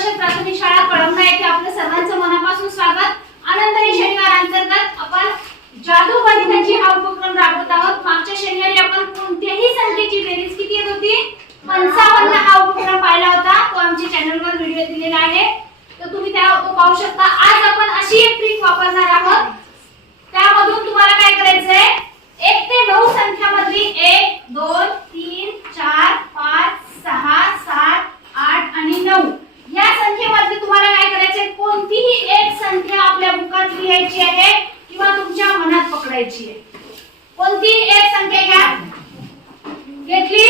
परिषद प्राथमिक शाळा कळमना येथे आपलं सर्वांचं मनापासून स्वागत. आनंदरी शनिवार अंतर्गत आपण जादू बंधनाची हा उपक्रम राबवत आहोत. मागच्या शनिवारी आपण कोणत्याही संख्येची बेरीज किती येत होती? पंचावन्न हा उपक्रम पाहिला होता. तो आमच्या चॅनलवर व्हिडिओ दिलेला आहे. तर तुम्ही त्या तो पाहू शकता. आज आपण अशी एक ट्रिक वापरणार आहोत त्यामधून तुम्हाला काय करायचंय एक ते नऊ संख्यामधली एक दोन तीन चार पाच सहा सात आठ आणि नऊ या संख्येमध्ये तुम्हाला काय करायचंय कोणतीही एक संख्या आपल्या बुकात लिहायची आहे किंवा तुमच्या पकडायची आहे. कोणतीही एक संख्या घ्या. घेतली?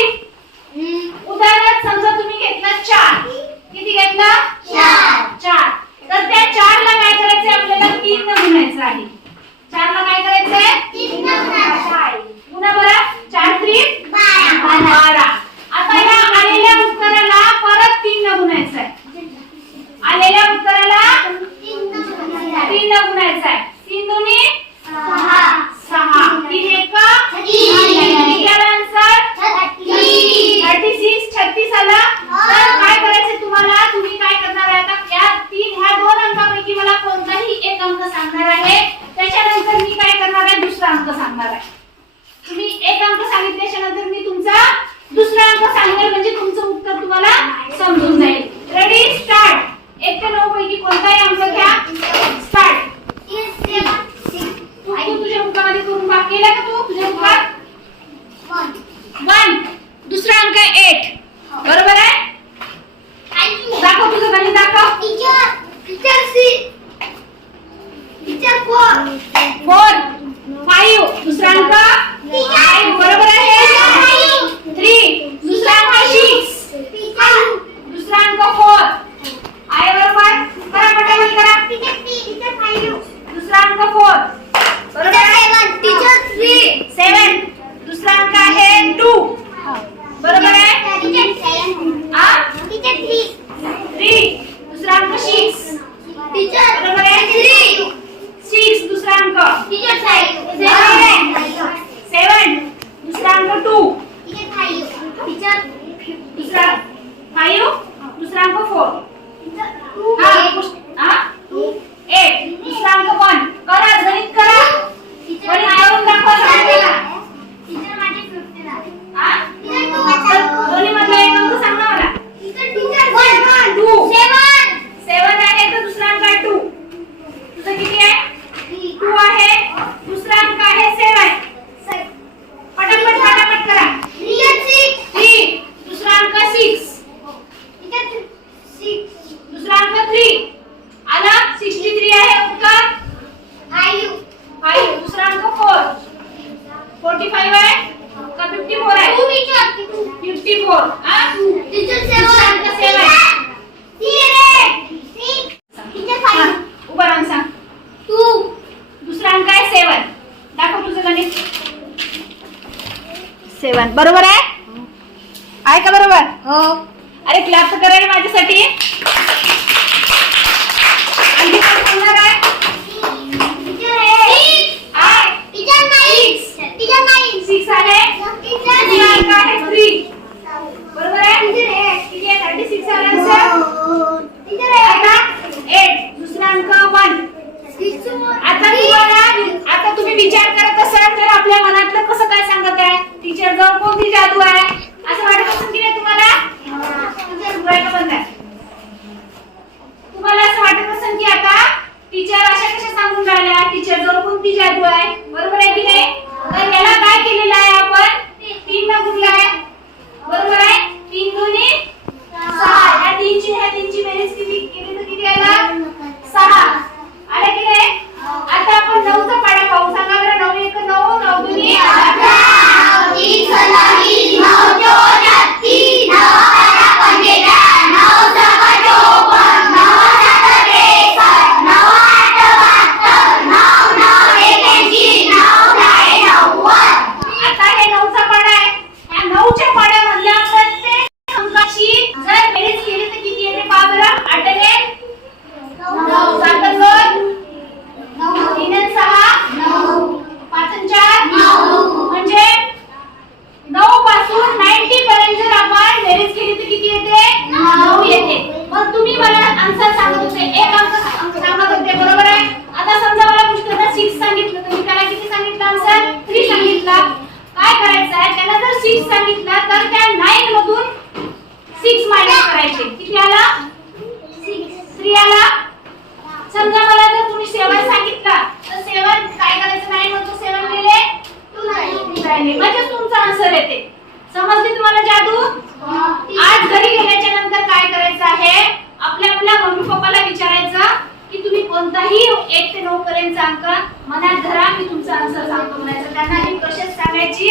उदाहरणार्थ समजा तुम्ही घेतला चार. किती घेतला? चार. चार. तर त्या चारला काय करायचंय? आपल्याला तीन न गुणायचं आहे. चारला काय करायचंय? तीन. पुन्हा बरं. चार बारा. बारा. आता या आलेल्या उत्तराला परत तीन न गुणायचं आहे आलेल्या उत्तराला तीन न गुणायचं आहे तीन दोन्ही? सहा. केला का तू तुझ्या बुकात वन दुसरा अंक आहे एट बरोबर आहे दाखव तुझं गणित दाखव फोर फाईव्ह दुसरा अंक फाईव्ह बरोबर आहे थ्री दुसरा अंक सिक्स दुसरा अंक फोर आहे बरोबर करा पटापट करा दुसरा अंक फोर बरोबर आहे सेवन दुसरा अंक आहे टू बरोबर आहे आ थ्री दुसरा अंक सिक्स बरोबर आहे सिक्स दुसरा अंक सेवन दुसरा अंक टू दुसरा फाईव्ह दुसरा अंक फोर हा हा एट दुसरा अंक वन करा गणित करा गणित करून दाखवा सांगितलेला हा दोन्ही मधला एक अंक सांग ना मला टू सेवन आहे तर दुसरा अंक आहे टू तुझं किती आहे टू आहे दुसरा अंक आहे सेवन पटापट पटापट करा थ्री दुसरा अंक सिक्स दुसरा अंक थ्री आला सिक्स्टी थ्री आहे उत्तर फाईव्ह दुसरा अंक फोर फोर्टी फाईव्ह आहे? का फिफ्टी फोर आहे? फिफ्टी फोर दुसरा अंक सेवन उभा राहून सांग. दुसरा अंक आहे सेवन दाखव तुझं गणित. सेवन बरोबर आहे? आहे का बरोबर? अरे क्लॅप तर करा रे माझ्यासाठी आणखी कोण सांगणार आहे. बरोबर आहे? किती आहे? थर्टी सिक्स आता एट दुसरा अंक वन आता तुम्हाला आता तुम्ही विचार करत असाल तर आपल्या मनातलं कसं काय सांगत आहे? टीचर जवळ कोणती जादू आहे? असं वाटत असेल की नाही तुम्हाला? तुम्हाला असं वाटत असेल की आता टीचर अशा कशा सांगून राहिल्या? टीचर जवळ कोणती जादू आहे की नाही तर याला काय केलेलं आहे आपण तीन न गुणलं आहे बरोबर आहे तीन दोन्ही सहा या तीनची ह्या तीनची बेरीज किती केली तर किती आला सहा आले की नाही आता आपण नऊचा पाडा पाहू सांगा बरं नऊ एक नऊ नऊ दोन्ही आता हे नऊचा पाडा आहे या नऊच्या पाड्यामधल्या प्रत्येक अंकाची जर बेरीज केली तर किती येते पहा बरं आठ आणि एक? सात आणि दोन तीन आणि सहा पाच आणि चार म्हणजे नऊ पासून नाईन्टी पर्यंत जर आपण बेरीज केली तर किती येते? नऊ येते. मग तुम्ही मला आन्सर सांगत होते. एक अंक सांगत होते बरोबर आहे? आता समजा मला पुस्तकात सिक्स सांगितलं. तुम्ही त्याला किती सांगितलं? आन्सर थ्री सांगितला. काय करायचं आहे? त्याला जर सिक्स सांगितला तर त्या नाईन मधून सिक्स मायनस करायचे. किती आला? थ्री आला. समजा मला जर तुम्ही सेवन सांगितला तर सेवन काय करायचं? नाईन मधून सेवन गेले. राहिले म्हणजे तुमचा आन्सर येते. समजली तुम्हाला जादू? आज घरी गेल्याच्यानंतर काय करायचं आहे? आपल्या आपल्या मम्मी पप्पाला विचारायचं की तुम्ही कोणताही एक ते नऊ पर्यंत अंक मनात धरा मी तुमचा आन्सर सांगतो म्हणायचं. त्यांना ही प्रोसेस सांगायची?